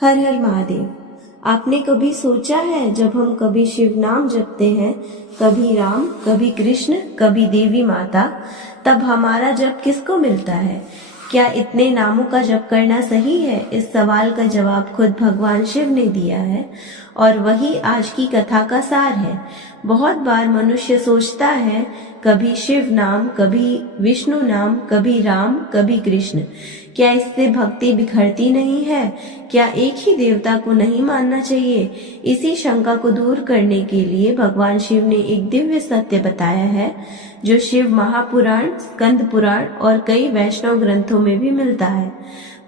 हर हर महादेव। आपने कभी सोचा है, जब हम कभी शिव नाम जपते हैं, कभी राम, कभी कृष्ण, कभी देवी माता, तब हमारा जप किसको मिलता है? क्या इतने नामों का जप करना सही है? इस सवाल का जवाब खुद भगवान शिव ने दिया है और वही आज की कथा का सार है। बहुत बार मनुष्य सोचता है, कभी शिव नाम, कभी विष्णु नाम, कभी राम, कभी कृष्ण। क्या इससे भक्ति बिखरती नहीं है? क्या एक ही देवता को नहीं मानना चाहिए? इसी शंका को दूर करने के लिए भगवान शिव ने एक दिव्य सत्य बताया है, जो शिव महापुराण, स्कंद पुराण और कई वैष्णव ग्रंथों में भी मिलता है।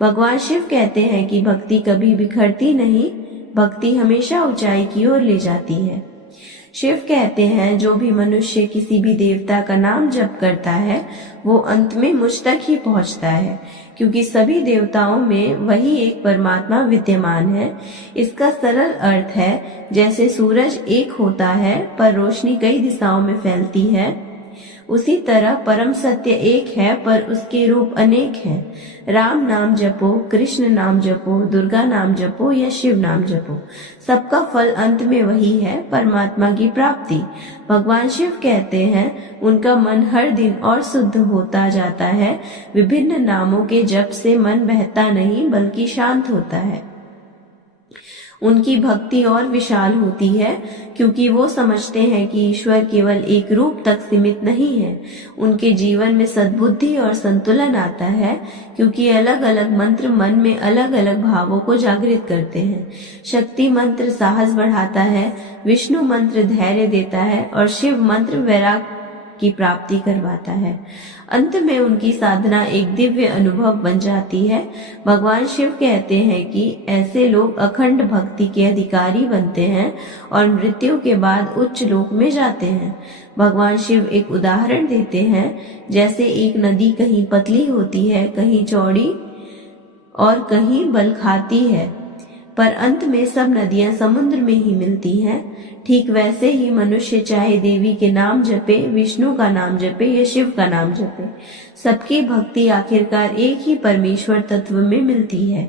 भगवान शिव कहते हैं कि भक्ति कभी बिखरती नहीं, भक्ति हमेशा ऊंचाई की ओर ले जाती है। शिव कहते हैं, जो भी मनुष्य किसी भी देवता का नाम जप करता है, वो अंत में मुझ तक ही पहुंचता है, क्योंकि सभी देवताओं में वही एक परमात्मा विद्यमान है। इसका सरल अर्थ है, जैसे सूरज एक होता है पर रोशनी कई दिशाओं में फैलती है, उसी तरह परम सत्य एक है पर उसके रूप अनेक हैं। राम नाम जपो, कृष्ण नाम जपो, दुर्गा नाम जपो या शिव नाम जपो, सबका फल अंत में वही है, परमात्मा की प्राप्ति। भगवान शिव कहते हैं, उनका मन हर दिन और शुद्ध होता जाता है। विभिन्न नामों के जप से मन बहता नहीं बल्कि शांत होता है। उनकी भक्ति और विशाल होती है, क्योंकि वो समझते हैं कि ईश्वर केवल एक रूप तक सीमित नहीं है। उनके जीवन में सद्बुद्धि और संतुलन आता है, क्योंकि अलग अलग मंत्र मन में अलग अलग भावों को जागृत करते हैं। शक्ति मंत्र साहस बढ़ाता है, विष्णु मंत्र धैर्य देता है और शिव मंत्र वैराग्य की प्राप्ति करवाता है। अंत में उनकी साधना एक दिव्य अनुभव बन जाती है। भगवान शिव कहते हैं कि ऐसे लोग अखंड भक्ति के अधिकारी बनते हैं और मृत्यु के बाद उच्च लोक में जाते हैं। भगवान शिव एक उदाहरण देते हैं, जैसे एक नदी कहीं पतली होती है, कहीं चौड़ी और कहीं बल खाती है, पर अंत में सब नदियां समुद्र में ही मिलती हैं। ठीक वैसे ही मनुष्य चाहे देवी के नाम जपे, विष्णु का नाम जपे या शिव का नाम जपे, सबकी भक्ति आखिरकार एक ही परमेश्वर तत्व में मिलती है।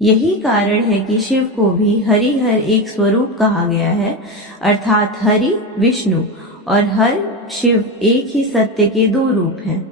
यही कारण है कि शिव को भी हरि हर एक स्वरूप कहा गया है, अर्थात हरि विष्णु और हर शिव एक ही सत्य के दो रूप हैं।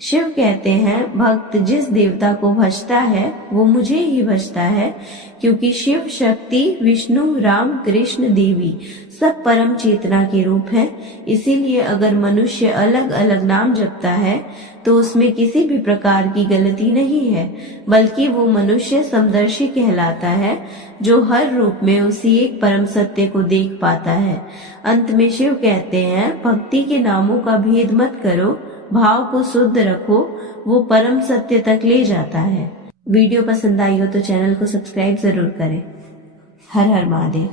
शिव कहते हैं, भक्त जिस देवता को भजता है वो मुझे ही भजता है, क्योंकि शिव शक्ति, विष्णु, राम, कृष्ण, देवी सब परम चेतना के रूप हैं। इसीलिए अगर मनुष्य अलग अलग नाम जपता है तो उसमें किसी भी प्रकार की गलती नहीं है, बल्कि वो मनुष्य समदर्शी कहलाता है, जो हर रूप में उसी एक परम सत्य को देख पाता है। अंत में शिव कहते हैं, भक्ति के नामों का भेद मत करो, भाव को शुद्ध रखो, वो परम सत्य तक ले जाता है। वीडियो पसंद आई हो तो चैनल को सब्सक्राइब जरूर करें। हर हर महादेव।